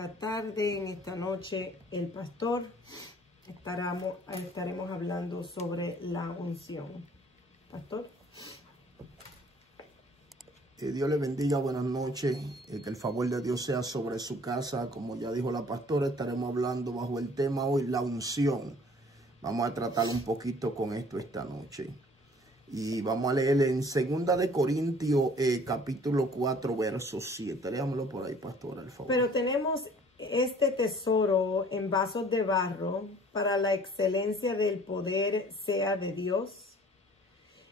esta tarde, en esta noche, el pastor. Estaremos hablando sobre la unción. Pastor. Dios le bendiga, buenas noches. Que el favor de Dios sea sobre su casa. Como ya dijo la pastora, estaremos hablando bajo el tema hoy, la unción. Vamos a tratar un poquito con esto esta noche. Y vamos a leer en 2 de Corintios, capítulo 4, verso 7. Léamelo por ahí, pastora, al favor. Pero tenemos este tesoro en vasos de barro para la excelencia del poder sea de Dios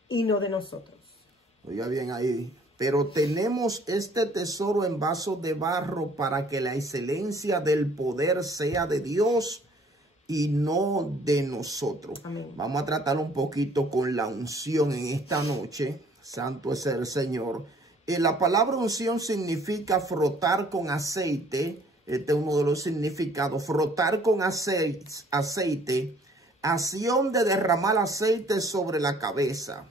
y no de nosotros. Oiga bien ahí. Pero tenemos este tesoro en vasos de barro para que la excelencia del poder sea de Dios y no de nosotros. Amén. Vamos a tratar un poquito con la unción en esta noche. Santo es el Señor. La palabra unción significa frotar con aceite. Este es uno de los significados. Frotar con aceite. Acción de derramar aceite sobre la cabeza.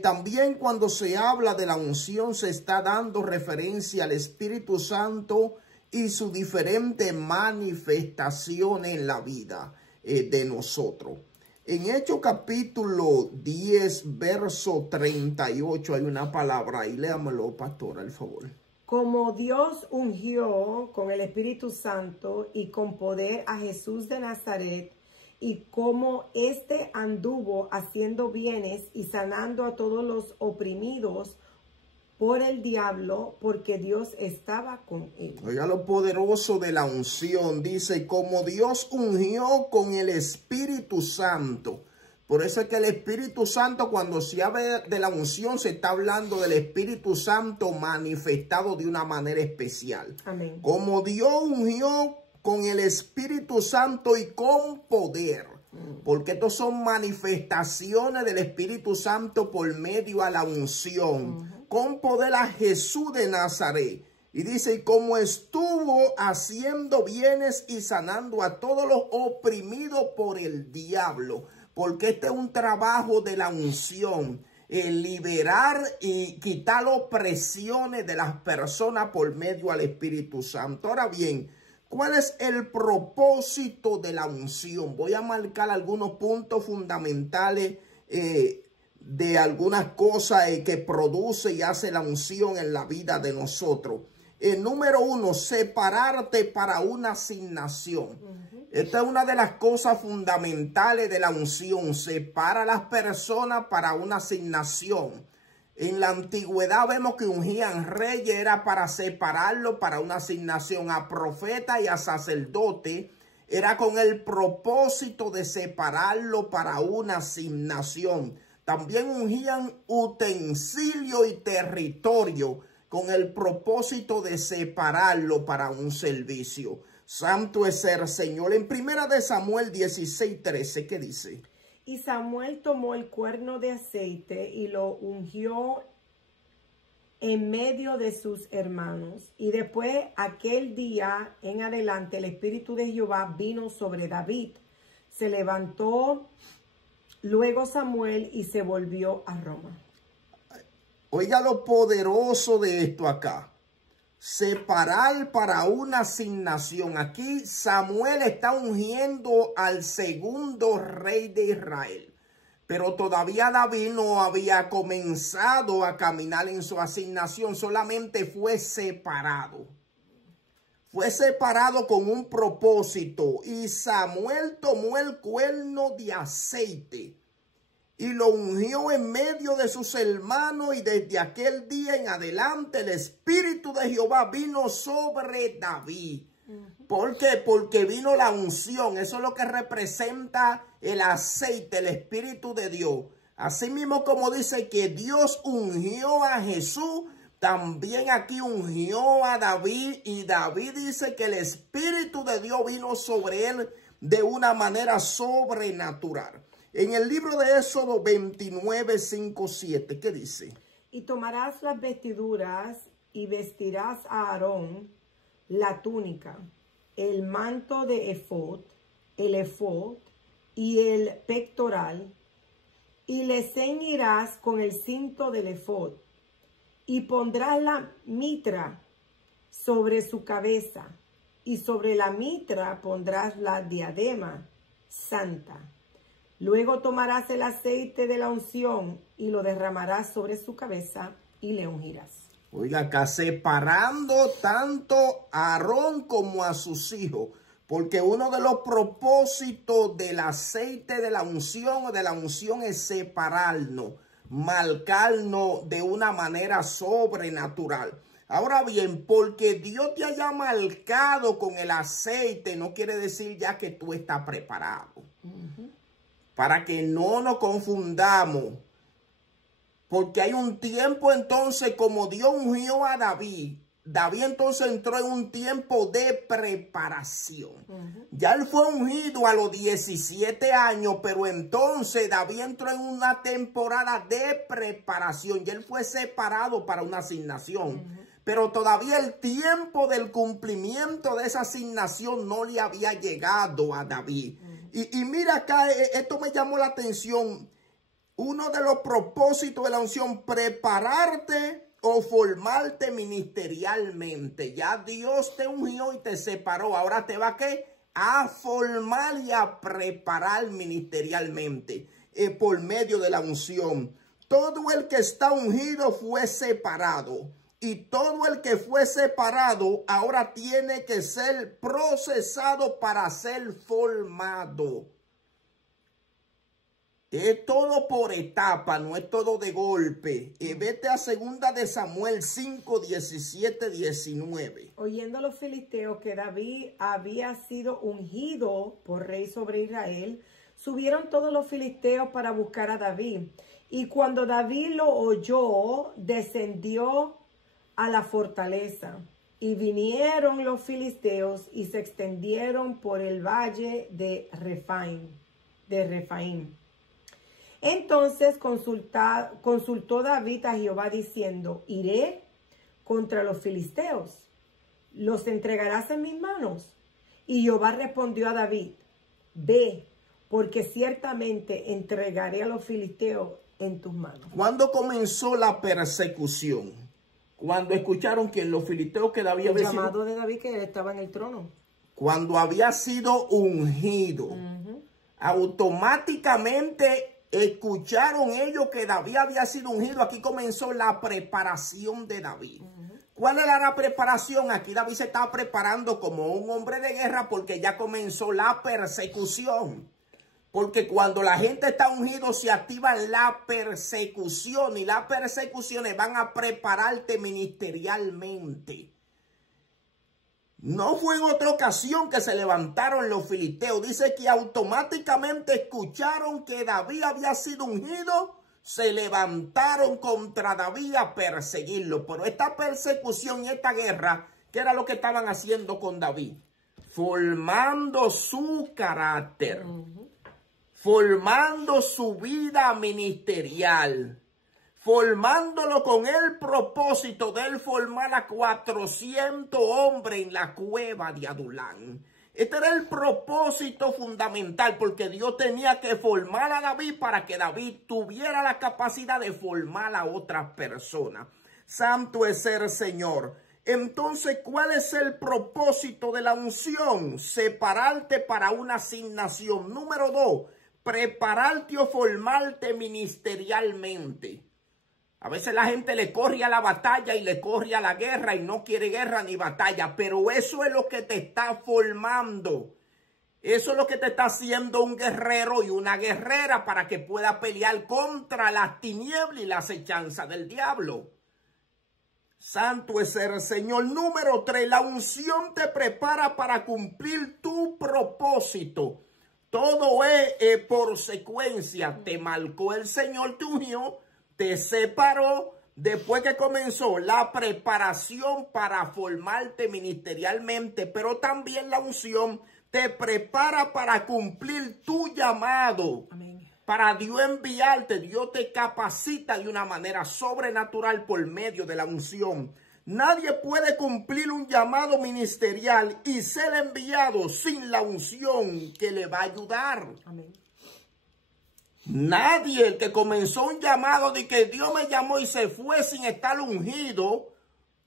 También cuando se habla de la unción se está dando referencia al Espíritu Santo y sus diferentes manifestaciones en la vida de nosotros. En Hechos capítulo 10, verso 38 hay una palabra ahí. Léamelo, pastor, al favor. Como Dios ungió con el Espíritu Santo y con poder a Jesús de Nazaret, y como éste anduvo haciendo bienes y sanando a todos los oprimidos por el diablo, porque Dios estaba con él. Oiga lo poderoso de la unción. Dice, como Dios ungió con el Espíritu Santo. Por eso es que el Espíritu Santo, cuando se habla de la unción, se está hablando del Espíritu Santo manifestado de una manera especial. Amén. Como Dios ungió con el Espíritu Santo y con poder. Porque estos son manifestaciones del Espíritu Santo por medio a la unción. Con poder a Jesús de Nazaret. Y dice, como estuvo haciendo bienes y sanando a todos los oprimidos por el diablo. Porque este es un trabajo de la unción. Liberar y quitar opresiones de las personas por medio al Espíritu Santo. Ahora bien, ¿cuál es el propósito de la unción? Voy a marcar algunos puntos fundamentales de algunas cosas que produce y hace la unción en la vida de nosotros. Número 1, separarte para una asignación. Esta es una de las cosas fundamentales de la unción. Separa a las personas para una asignación. En la antigüedad vemos que ungían reyes, era para separarlo para una asignación. A profeta y a sacerdote era con el propósito de separarlo para una asignación. También ungían utensilio y territorio con el propósito de separarlo para un servicio. Santo es el Señor. En 1 Samuel 16:13, ¿qué dice? Y Samuel tomó el cuerno de aceite y lo ungió en medio de sus hermanos. Y después, aquel día en adelante, el Espíritu de Jehová vino sobre David. Se levantó luego Samuel y se volvió a Roma. Oiga lo poderoso de esto acá. Separar para una asignación. Aquí Samuel está ungiendo al segundo rey de Israel. Pero todavía David no había comenzado a caminar en su asignación. Solamente fue separado. Fue separado con un propósito. Y Samuel tomó el cuerno de aceite y lo ungió en medio de sus hermanos, y desde aquel día en adelante el Espíritu de Jehová vino sobre David. ¿Por qué? Porque vino la unción. Eso es lo que representa el aceite, el Espíritu de Dios. Así mismo como dice que Dios ungió a Jesús, también aquí ungió a David, y David dice que el Espíritu de Dios vino sobre él de una manera sobrenatural. En el libro de Éxodo 29, 5, 7, ¿qué dice? Y tomarás las vestiduras y vestirás a Aarón la túnica, el manto de efod, el efod y el pectoral, y le ceñirás con el cinto del efod, y pondrás la mitra sobre su cabeza, y sobre la mitra pondrás la diadema santa. Luego tomarás el aceite de la unción y lo derramarás sobre su cabeza y le ungirás. Oiga, acá separando tanto a Aarón como a sus hijos. Porque uno de los propósitos del aceite de la unción es separarnos, marcarnos de una manera sobrenatural. Ahora bien, porque Dios te haya marcado con el aceite, no quiere decir ya que tú estás preparado. Para que no nos confundamos. Porque hay un tiempo entonces, como Dios ungió a David, David entonces entró en un tiempo de preparación. Ya él fue ungido a los 17 años, pero entonces David entró en una temporada de preparación. Ya él fue separado para una asignación. Pero todavía el tiempo del cumplimiento de esa asignación no le había llegado a David. Y mira acá, esto me llamó la atención. Uno de los propósitos de la unción, prepararte o formarte ministerialmente. Ya Dios te ungió y te separó. Ahora te va a formar y a preparar ministerialmente por medio de la unción. Todo el que está ungido fue separado. Y todo el que fue separado ahora tiene que ser procesado para ser formado. Es todo por etapa, no es todo de golpe. Vete a 2 de Samuel 5, 17, 19. Oyendo los filisteos que David había sido ungido por rey sobre Israel, subieron todos los filisteos para buscar a David. Y cuando David lo oyó, descendió a la fortaleza. Y vinieron los filisteos y se extendieron por el valle de Refaim. Entonces consultó David a Jehová diciendo, iré contra los filisteos, ¿los entregarás en mis manos? Y Jehová respondió a David, ve, porque ciertamente entregaré a los filisteos en tus manos. ¿Cuándo comenzó la persecución? Cuando escucharon que los filisteos que David había sido... El llamado de David, que él estaba en el trono. Cuando había sido ungido, automáticamente escucharon ellos que David había sido ungido. Aquí comenzó la preparación de David. ¿Cuál era la preparación? Aquí David se estaba preparando como un hombre de guerra porque ya comenzó la persecución. Porque cuando la gente está ungido se activa la persecución y las persecuciones van a prepararte ministerialmente. No fue en otra ocasión que se levantaron los filisteos. Dice que automáticamente escucharon que David había sido ungido. Se levantaron contra David a perseguirlo. Pero esta persecución y esta guerra, ¿qué era lo que estaban haciendo con David? Formando su carácter. Formando su vida ministerial. Formándolo con el propósito de él formar a 400 hombres en la cueva de Adulán. Este era el propósito fundamental, porque Dios tenía que formar a David para que David tuviera la capacidad de formar a otras personas. Santo es el Señor. Entonces, ¿cuál es el propósito de la unción? Separarte para una asignación. Número 2, prepararte o formarte ministerialmente. A veces la gente le corre a la batalla y le corre a la guerra y no quiere guerra ni batalla. Pero eso es lo que te está formando. Eso es lo que te está haciendo un guerrero y una guerrera para que pueda pelear contra las tinieblas y la acechanza del diablo. Santo es el Señor. Número 3, la unción te prepara para cumplir tu propósito. Todo es por secuencia. Te marcó el Señor, te unió. Te separó después que comenzó la preparación para formarte ministerialmente, pero también la unción te prepara para cumplir tu llamado. Amén. Para Dios enviarte, Dios te capacita de una manera sobrenatural por medio de la unción. Nadie puede cumplir un llamado ministerial y ser enviado sin la unción que le va a ayudar. Amén. Nadie, el que comenzó un llamado de que Dios me llamó y se fue sin estar ungido,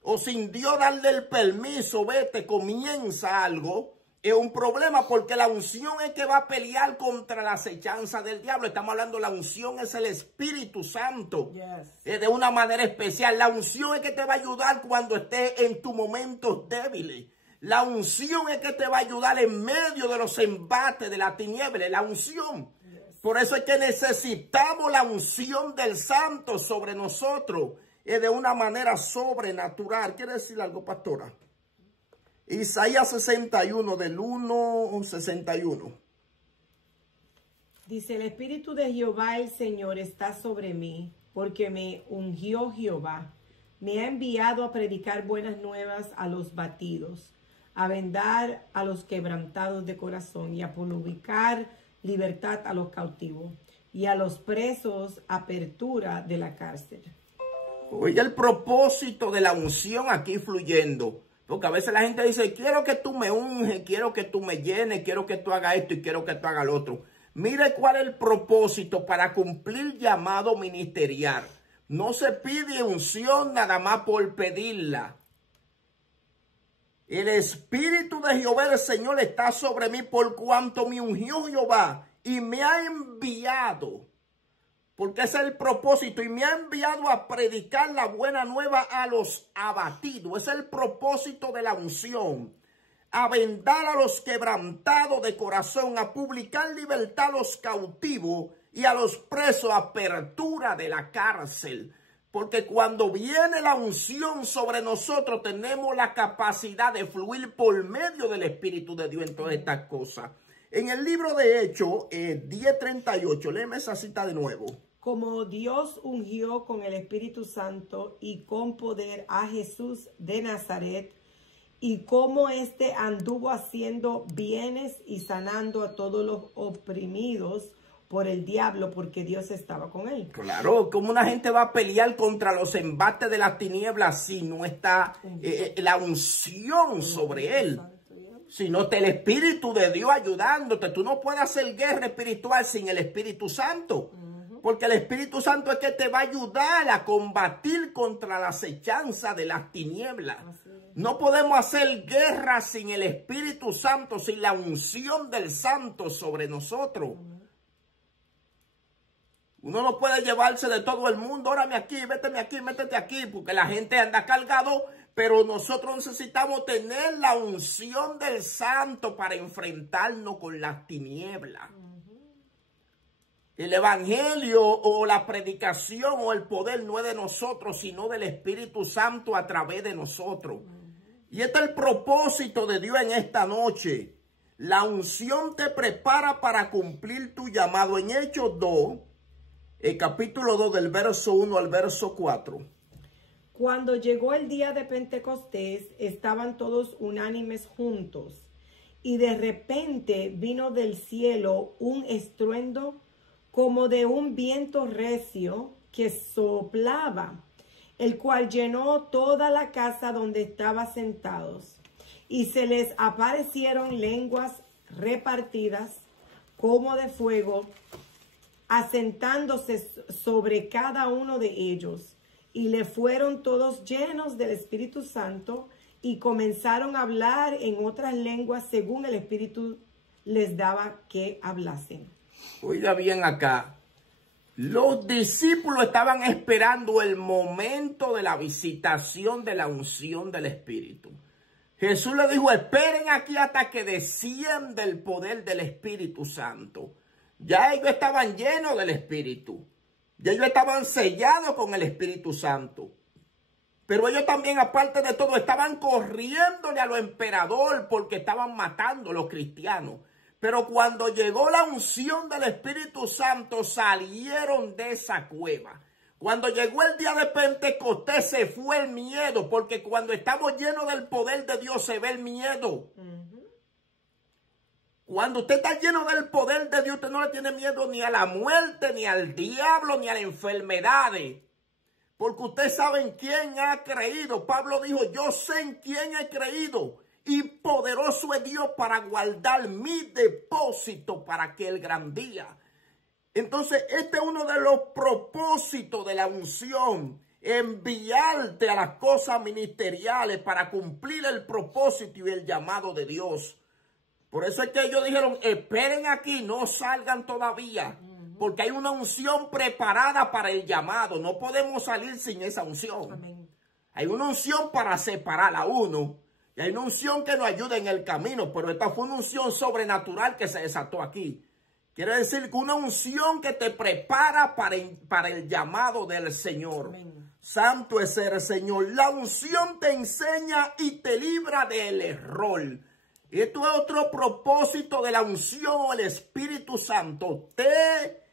o sin Dios darle el permiso, vete, comienza algo, es un problema, porque la unción es que va a pelear contra la acechanza del diablo. Estamos hablando, la unción es el Espíritu Santo, de una manera especial. La unción es que te va a ayudar cuando estés en tus momentos débiles. La unción es que te va a ayudar en medio de los embates de la tiniebla, la unción. Por eso es que necesitamos la unción del Santo sobre nosotros, de una manera sobrenatural. ¿Quiere decir algo, pastora? Isaías 61, del 1 al 61. Dice, el Espíritu de Jehová el Señor está sobre mí, porque me ungió Jehová. Me ha enviado a predicar buenas nuevas a los batidos, a vendar a los quebrantados de corazón y a publicar libertad a los cautivos y a los presos apertura de la cárcel. Oye, el propósito de la unción aquí fluyendo. Porque a veces la gente dice, quiero que tú me unges, quiero que tú me llenes, quiero que tú hagas esto y quiero que tú hagas lo otro. Mire cuál es el propósito para cumplir llamado ministerial. No se pide unción nada más por pedirla. El Espíritu de Jehová el Señor está sobre mí, por cuanto me ungió Jehová y me ha enviado. Porque ese es el propósito, y me ha enviado a predicar la buena nueva a los abatidos. Ese es el propósito de la unción. A vendar a los quebrantados de corazón, a publicar libertad a los cautivos y a los presos apertura de la cárcel. Porque cuando viene la unción sobre nosotros, tenemos la capacidad de fluir por medio del Espíritu de Dios en todas estas cosas. En el libro de Hechos 10:38, léeme esa cita de nuevo. Como Dios ungió con el Espíritu Santo y con poder a Jesús de Nazaret, y como éste anduvo haciendo bienes y sanando a todos los oprimidos por el diablo, porque Dios estaba con él. Claro, ¿cómo una gente va a pelear contra los embates de las tinieblas si no está la unción sobre él? Si no está el Espíritu de Dios ayudándote. Tú no puedes hacer guerra espiritual sin el Espíritu Santo. Porque el Espíritu Santo es que te va a ayudar a combatir contra la acechanza de las tinieblas. No podemos hacer guerra sin el Espíritu Santo, sin la unción del Santo sobre nosotros. Uno no puede llevarse de todo el mundo, órame aquí, métete aquí, porque la gente anda cargado, pero nosotros necesitamos tener la unción del Santo para enfrentarnos con las tinieblas. El evangelio o la predicación o el poder no es de nosotros, sino del Espíritu Santo a través de nosotros. Y este es el propósito de Dios en esta noche. La unción te prepara para cumplir tu llamado. En Hechos 2, el capítulo 2, del verso 1 al verso 4. Cuando llegó el día de Pentecostés, estaban todos unánimes juntos. Y de repente vino del cielo un estruendo como de un viento recio que soplaba, el cual llenó toda la casa donde estaban sentados. Y se les aparecieron lenguas repartidas como de fuego, asentándose sobre cada uno de ellos. Y le fueron todos llenos del Espíritu Santo y comenzaron a hablar en otras lenguas según el Espíritu les daba que hablasen. Oiga bien acá, los discípulos estaban esperando el momento de la visitación de la unción del Espíritu. Jesús le dijo, esperen aquí hasta que descienda el poder del Espíritu Santo. Ya ellos estaban llenos del Espíritu. Ya ellos estaban sellados con el Espíritu Santo. Pero ellos también, aparte de todo, estaban corriéndole a los emperadores porque estaban matando a los cristianos. Pero cuando llegó la unción del Espíritu Santo, salieron de esa cueva. Cuando llegó el día de Pentecostés, se fue el miedo, porque cuando estamos llenos del poder de Dios, se ve el miedo. Cuando usted está lleno del poder de Dios, usted no le tiene miedo ni a la muerte, ni al diablo, ni a las enfermedades. Porque usted sabe en quién ha creído. Pablo dijo, yo sé en quién he creído. Y poderoso es Dios para guardar mi depósito para aquel gran día. Entonces, este es uno de los propósitos de la unción. enviarte a las cosas ministeriales para cumplir el propósito y el llamado de Dios. Por eso es que ellos dijeron, esperen aquí, no salgan todavía, porque hay una unción preparada para el llamado. No podemos salir sin esa unción. Amén. Hay una unción para separar a uno, y hay una unción que nos ayuda en el camino, pero esta fue una unción sobrenatural que se desató aquí. Quiere decir que una unción que te prepara para el llamado del Señor. Amén. Santo es el Señor. La unción te enseña y te libra del error. Esto es otro propósito de la unción. El Espíritu Santo te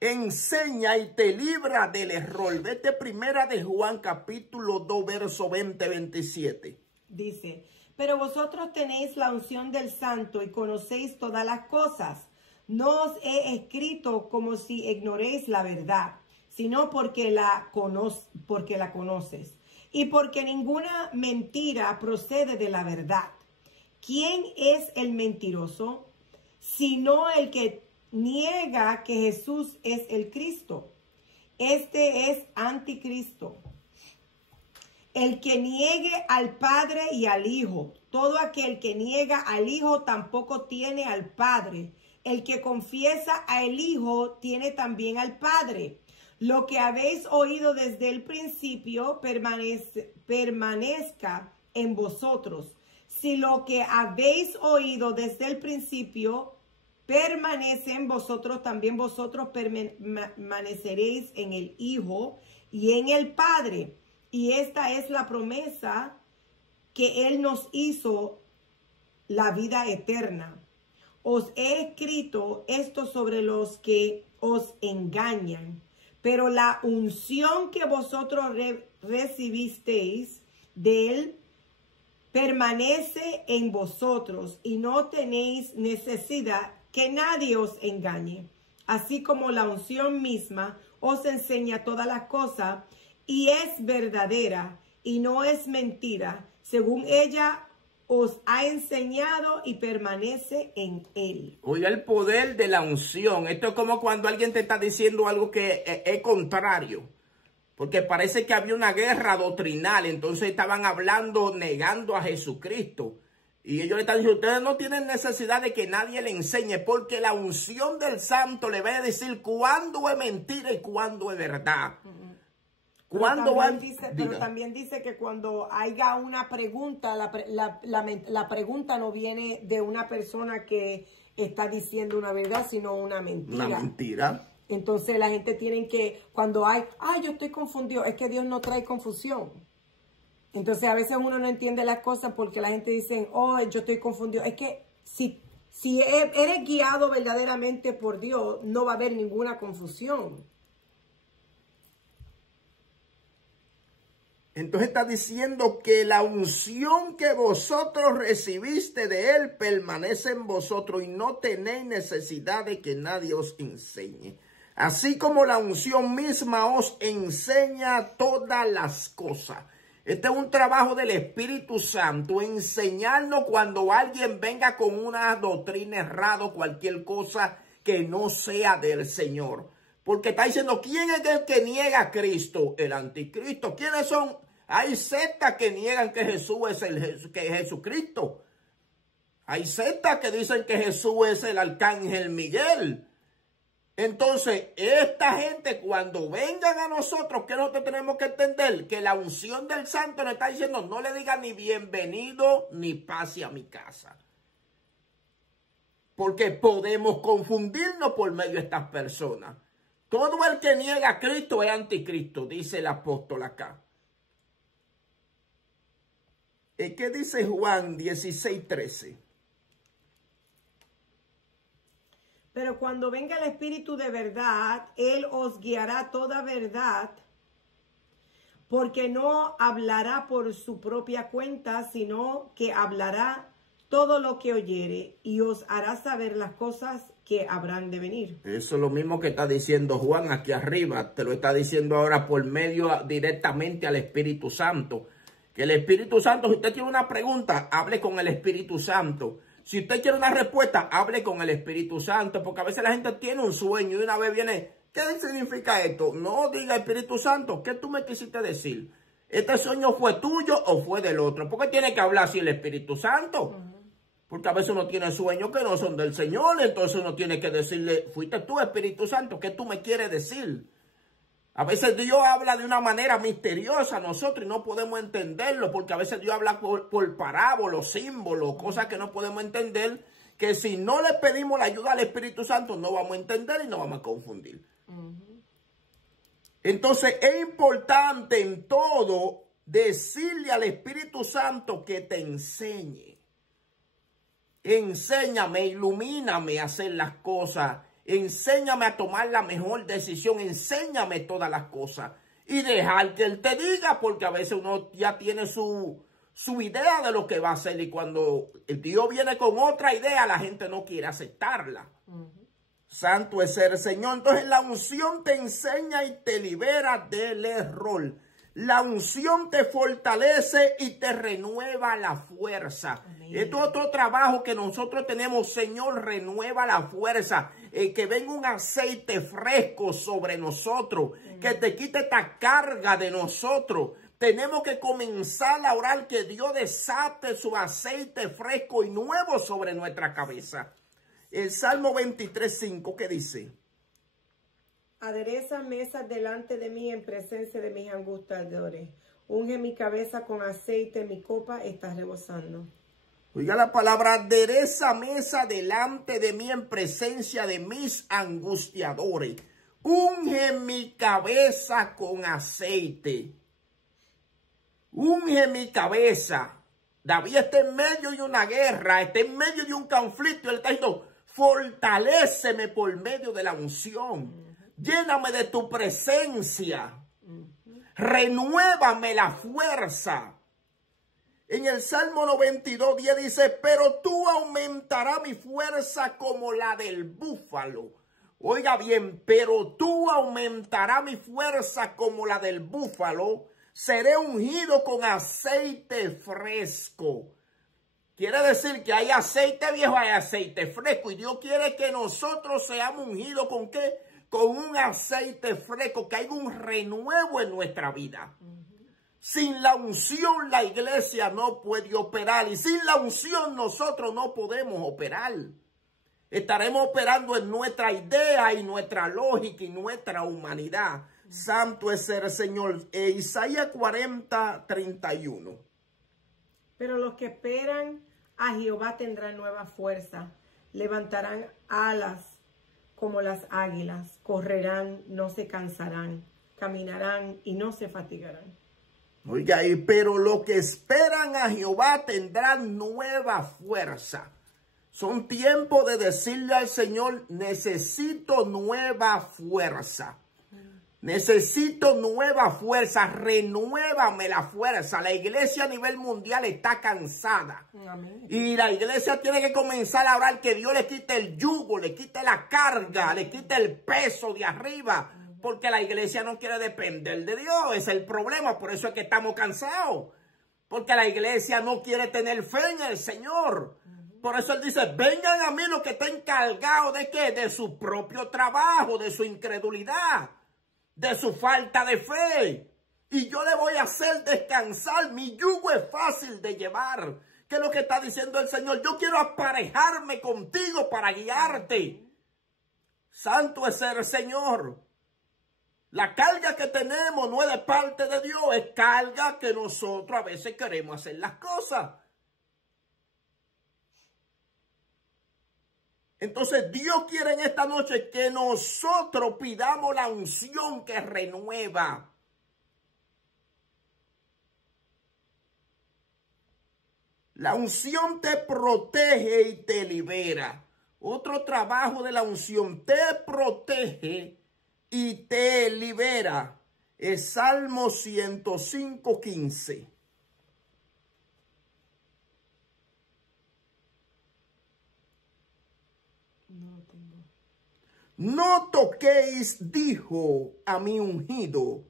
enseña y te libra del error. Vete primera de Juan capítulo 2 verso 20-27. Dice, pero vosotros tenéis la unción del Santo y conocéis todas las cosas. No os he escrito como si ignoréis la verdad, sino porque la conoces, y porque ninguna mentira procede de la verdad. ¿Quién es el mentiroso? Sino el que niega que Jesús es el Cristo. Este es anticristo. El que niegue al Padre y al Hijo. Todo aquel que niega al Hijo tampoco tiene al Padre. El que confiesa al Hijo tiene también al Padre. Lo que habéis oído desde el principio permanezca en vosotros. Si lo que habéis oído desde el principio permanece en vosotros, también vosotros permaneceréis en el Hijo y en el Padre. Y esta es la promesa que Él nos hizo, la vida eterna. Os he escrito esto sobre los que os engañan, pero la unción que vosotros recibisteis de Él permanece en vosotros y no tenéis necesidad que nadie os engañe. Así como la unción misma os enseña todas las cosas y es verdadera y no es mentira, según ella os ha enseñado y permanece en él. Oiga el poder de la unción. Esto es como cuando alguien te está diciendo algo que es contrario. Porque parece que había una guerra doctrinal. Entonces estaban hablando, negando a Jesucristo. Y ellos le están diciendo, ustedes no tienen necesidad de que nadie le enseñe. Porque la unción del santo le va a decir cuándo es mentira y cuándo es verdad. Pero también dice que cuando haya una pregunta, la pregunta no viene de una persona que está diciendo una verdad, sino una mentira. Una mentira. Entonces la gente tiene que, cuando hay, yo estoy confundido, es que Dios no trae confusión. Entonces a veces uno no entiende las cosas porque la gente dice, yo estoy confundido. Es que si eres guiado verdaderamente por Dios, no va a haber ninguna confusión. Entonces está diciendo que la unción que vosotros recibiste de Él permanece en vosotros y no tenéis necesidad de que nadie os enseñe. Así como la unción misma os enseña todas las cosas. Este es un trabajo del Espíritu Santo, enseñarnos cuando alguien venga con una doctrina errada o cualquier cosa que no sea del Señor. Porque está diciendo, ¿quién es el que niega a Cristo? El anticristo. ¿Quiénes son? Hay sectas que niegan que Jesús es Jesucristo. Hay sectas que dicen que Jesús es el arcángel Miguel. Entonces, esta gente cuando vengan a nosotros, ¿qué nosotros tenemos que entender? Que la unción del santo nos está diciendo, no le diga ni bienvenido ni pase a mi casa. Porque podemos confundirnos por medio de estas personas. Todo el que niega a Cristo es anticristo, dice el apóstol acá. ¿Qué dice Juan 16:13? Pero cuando venga el Espíritu de verdad, Él os guiará toda verdad, porque no hablará por su propia cuenta, sino que hablará todo lo que oyere y os hará saber las cosas que habrán de venir. Eso es lo mismo que está diciendo Juan aquí arriba. Te lo está diciendo ahora por medio directamente al Espíritu Santo. Que el Espíritu Santo, si usted tiene una pregunta, hable con el Espíritu Santo. Si usted quiere una respuesta, hable con el Espíritu Santo. Porque a veces la gente tiene un sueño y una vez viene, ¿Qué significa esto? No diga Espíritu Santo, ¿qué tú me quisiste decir? ¿Este sueño fue tuyo o fue del otro? ¿Por qué tiene que hablar así el Espíritu Santo? Porque a veces uno tiene sueños que no son del Señor, entonces uno tiene que decirle, fuiste tú, Espíritu Santo, ¿qué tú me quieres decir? A veces Dios habla de una manera misteriosa a nosotros y no podemos entenderlo, porque a veces Dios habla por parábolas, símbolos, cosas que no podemos entender, que si no le pedimos la ayuda al Espíritu Santo no vamos a entender y no vamos a confundir. Entonces es importante en todo decirle al Espíritu Santo que te enseñe. Enséñame, ilumíname a hacer las cosas. Enséñame a tomar la mejor decisión. Enséñame todas las cosas. Y dejar que Él te diga, porque a veces uno ya tiene su idea de lo que va a hacer. Y cuando el Dios viene con otra idea, la gente no quiere aceptarla. Santo es el Señor. Entonces la unción te enseña y te libera del error. La unción te fortalece y te renueva la fuerza. Amén. Esto es otro trabajo que nosotros tenemos. Señor, renueva la fuerza. Que venga un aceite fresco sobre nosotros. Amén. Que te quite esta carga de nosotros. Tenemos que comenzar a orar que Dios desate su aceite fresco y nuevo sobre nuestra cabeza. El Salmo 23:5, ¿qué dice? Adereza mesa delante de mí en presencia de mis angustiadores. Unge mi cabeza con aceite, mi copa está rebosando. Oiga la palabra, adereza mesa delante de mí en presencia de mis angustiadores. Unge mi cabeza con aceite. Unge mi cabeza. David está en medio de una guerra, está en medio de un conflicto. Él está diciendo, fortaléceme por medio de la unción. Lléname de tu presencia. Renuévame la fuerza. En el Salmo 92:10 dice, pero tú aumentarás mi fuerza como la del búfalo. Oiga bien, pero tú aumentarás mi fuerza como la del búfalo. Seré ungido con aceite fresco. Quiere decir que hay aceite viejo, hay aceite fresco. Y Dios quiere que nosotros seamos ungidos ¿con qué? Con un aceite fresco, que haya un renuevo en nuestra vida. Sin la unción la iglesia no puede operar. Y sin la unción nosotros no podemos operar. Estaremos operando en nuestra idea y nuestra lógica y nuestra humanidad. Santo es el Señor. Isaías 40:31. Pero los que esperan a Jehová tendrán nueva fuerza. Levantarán alas como las águilas. Correrán, no se cansarán. Caminarán y no se fatigarán. Oiga, pero los que esperan a Jehová tendrán nueva fuerza. Son tiempos de decirle al Señor, necesito nueva fuerza. Necesito nueva fuerza, renuévame la fuerza. La iglesia a nivel mundial está cansada. Amén. Y la iglesia tiene que comenzar a orar que Dios le quite el yugo, le quite la carga, le quite el peso de arriba. Porque la iglesia no quiere depender de Dios. Ese es el problema, por eso es que estamos cansados. Porque la iglesia no quiere tener fe en el Señor. Por eso Él dice, vengan a mí los que estén cargados de ¿qué? De su propio trabajo, de su incredulidad, de su falta de fe. Y yo le voy a hacer descansar. Mi yugo es fácil de llevar. ¿Qué es lo que está diciendo el Señor? Yo quiero aparejarme contigo para guiarte. Santo es el Señor. La carga que tenemos no es de parte de Dios. Es carga que nosotros a veces queremos hacer las cosas. Entonces Dios quiere en esta noche que nosotros pidamos la unción que renueva. La unción te protege y te libera. Otro trabajo de la unción, te protege y te libera. Es Salmo 105:15. No toquéis, dijo a mi ungido,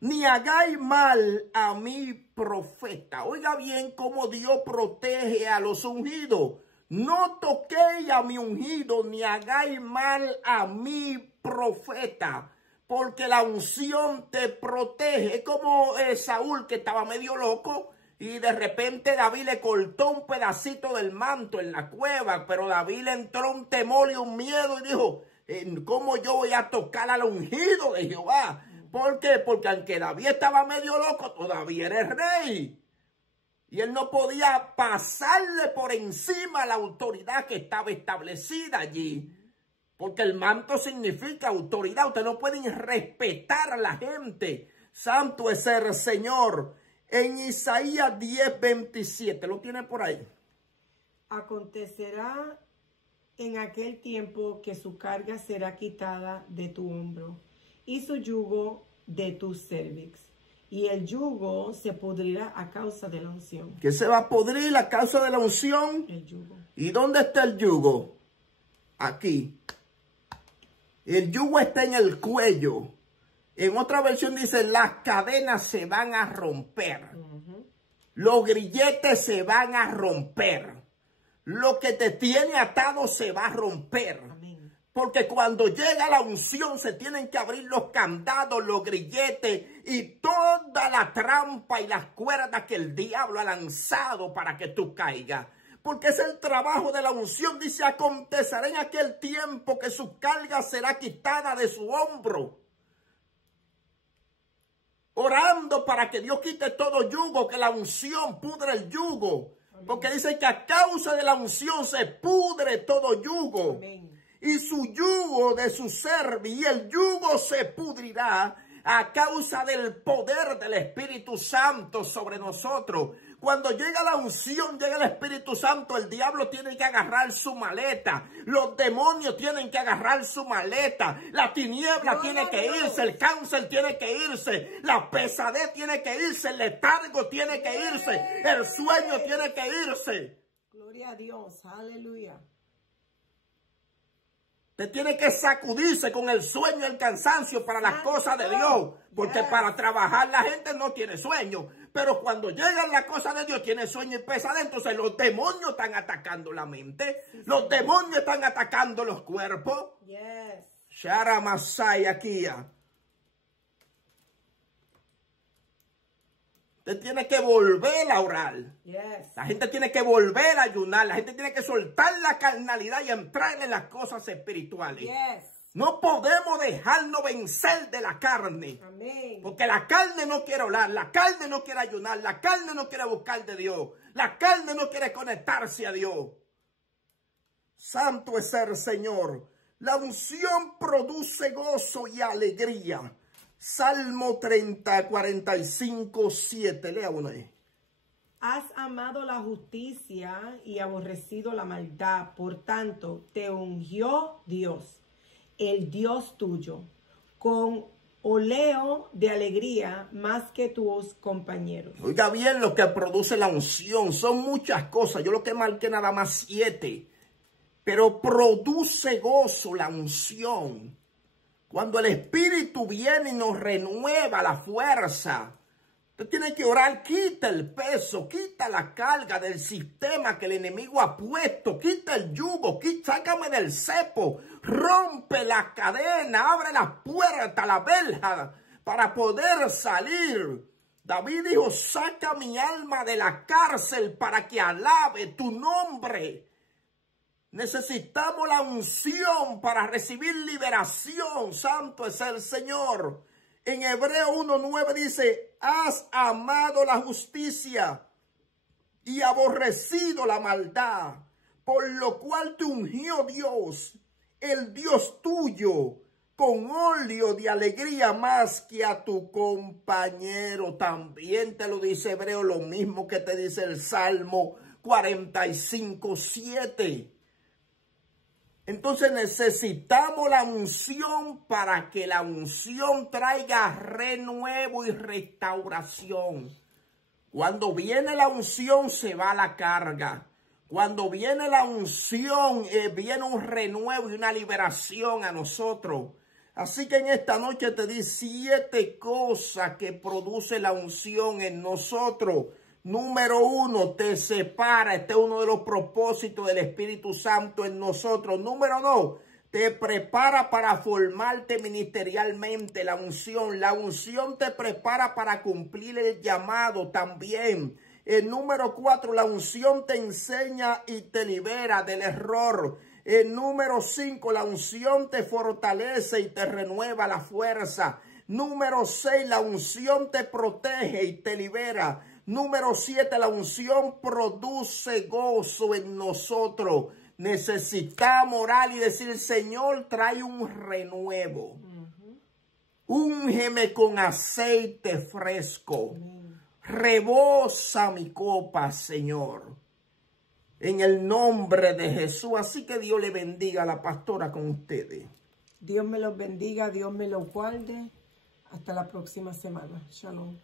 ni hagáis mal a mi profeta. Oiga bien cómo Dios protege a los ungidos. no toquéis a mi ungido, ni hagáis mal a mi profeta, porque la unción te protege. Es como Saúl, que estaba medio loco, y de repente David le cortó un pedacito del manto en la cueva, pero David le entró un temor y un miedo y dijo, ¿cómo yo voy a tocar al ungido de Jehová? ¿Por qué? Porque aunque David estaba medio loco, todavía era el rey. Y él no podía pasarle por encima la autoridad que estaba establecida allí. Porque el manto significa autoridad. Usted no puede respetar a la gente. Santo es el Señor. En Isaías 10:27. ¿Lo tiene por ahí? Acontecerá en aquel tiempo que su carga será quitada de tu hombro y su yugo de tu cervix. Y el yugo se pudrirá a causa de la unción. ¿Qué se va a pudrir a causa de la unción? El yugo. ¿Y dónde está el yugo? Aquí. El yugo está en el cuello. En otra versión dice, las cadenas se van a romper. Los grilletes se van a romper. Lo que te tiene atado se va a romper. Amén. Porque cuando llega la unción se tienen que abrir los candados, los grilletes y toda la trampa y las cuerdas que el diablo ha lanzado para que tú caigas. Porque es el trabajo de la unción. Dice, acontecerá en aquel tiempo que su carga será quitada de su hombro. Orando para que Dios quite todo yugo, que la unción pudre el yugo. Amén. Porque dice que a causa de la unción se pudre todo yugo. Amén. Y su yugo de su cerviz, y el yugo se pudrirá a causa del poder del Espíritu Santo sobre nosotros. Cuando llega la unción, llega el Espíritu Santo, el diablo tiene que agarrar su maleta. Los demonios tienen que agarrar su maleta. La tiniebla tiene que irse, el cáncer tiene que irse, la pesadez tiene que irse, el letargo tiene que irse, el sueño tiene que irse. Gloria a Dios, aleluya. Usted tiene que sacudirse con el sueño y el cansancio para las cosas de Dios. Porque para trabajar la gente no tiene sueño. Pero cuando llegan las cosas de Dios tiene sueño y pesadez. Entonces los demonios están atacando la mente. Los demonios están atacando los cuerpos. Shara Masai aquí. Usted tiene que volver a orar. La gente tiene que volver a ayunar. La gente tiene que soltar la carnalidad y entrar en las cosas espirituales. No podemos dejarnos vencer de la carne. Amén. Porque la carne no quiere orar. La carne no quiere ayunar. La carne no quiere buscar de Dios. La carne no quiere conectarse a Dios. Santo es el Señor. La unción produce gozo y alegría. Salmo 45:7. Lea uno ahí. Has amado la justicia y aborrecido la maldad. Por tanto, te ungió Dios, el Dios tuyo, con oleo de alegría más que tus compañeros. Oiga bien lo que produce la unción. Son muchas cosas. Yo lo que marqué nada más 7. Pero produce gozo la unción. Cuando el Espíritu viene y nos renueva la fuerza, usted tiene que orar, quita el peso, quita la carga del sistema que el enemigo ha puesto, quita el yugo, sácame del cepo, rompe la cadena, abre la puerta, la verja, para poder salir. David dijo, saca mi alma de la cárcel para que alabe tu nombre. Necesitamos la unción para recibir liberación. Santo es el Señor. En Hebreo 1:9 dice, has amado la justicia y aborrecido la maldad, por lo cual te ungió Dios, el Dios tuyo, con óleo de alegría más que a tu compañero. También te lo dice Hebreo, lo mismo que te dice el Salmo 45:7. Entonces necesitamos la unción para que la unción traiga renuevo y restauración. Cuando viene la unción se va la carga. Cuando viene la unción viene un renuevo y una liberación a nosotros. Así que en esta noche te di 7 cosas que produce la unción en nosotros. Número 1, te separa. Este es uno de los propósitos del Espíritu Santo en nosotros. Número 2, te prepara para formarte ministerialmente. La unción te prepara para cumplir el llamado también. El número 4, la unción te enseña y te libera del error. El número 5, la unción te fortalece y te renueva la fuerza. Número 6, la unción te protege y te libera. Número 7, la unción produce gozo en nosotros. Necesitamos orar y decir, Señor, trae un renuevo. Úngeme con aceite fresco. Rebosa mi copa, Señor. En el nombre de Jesús. Así que Dios le bendiga a la pastora con ustedes. Dios me los bendiga, Dios me los guarde. Hasta la próxima semana. Shalom.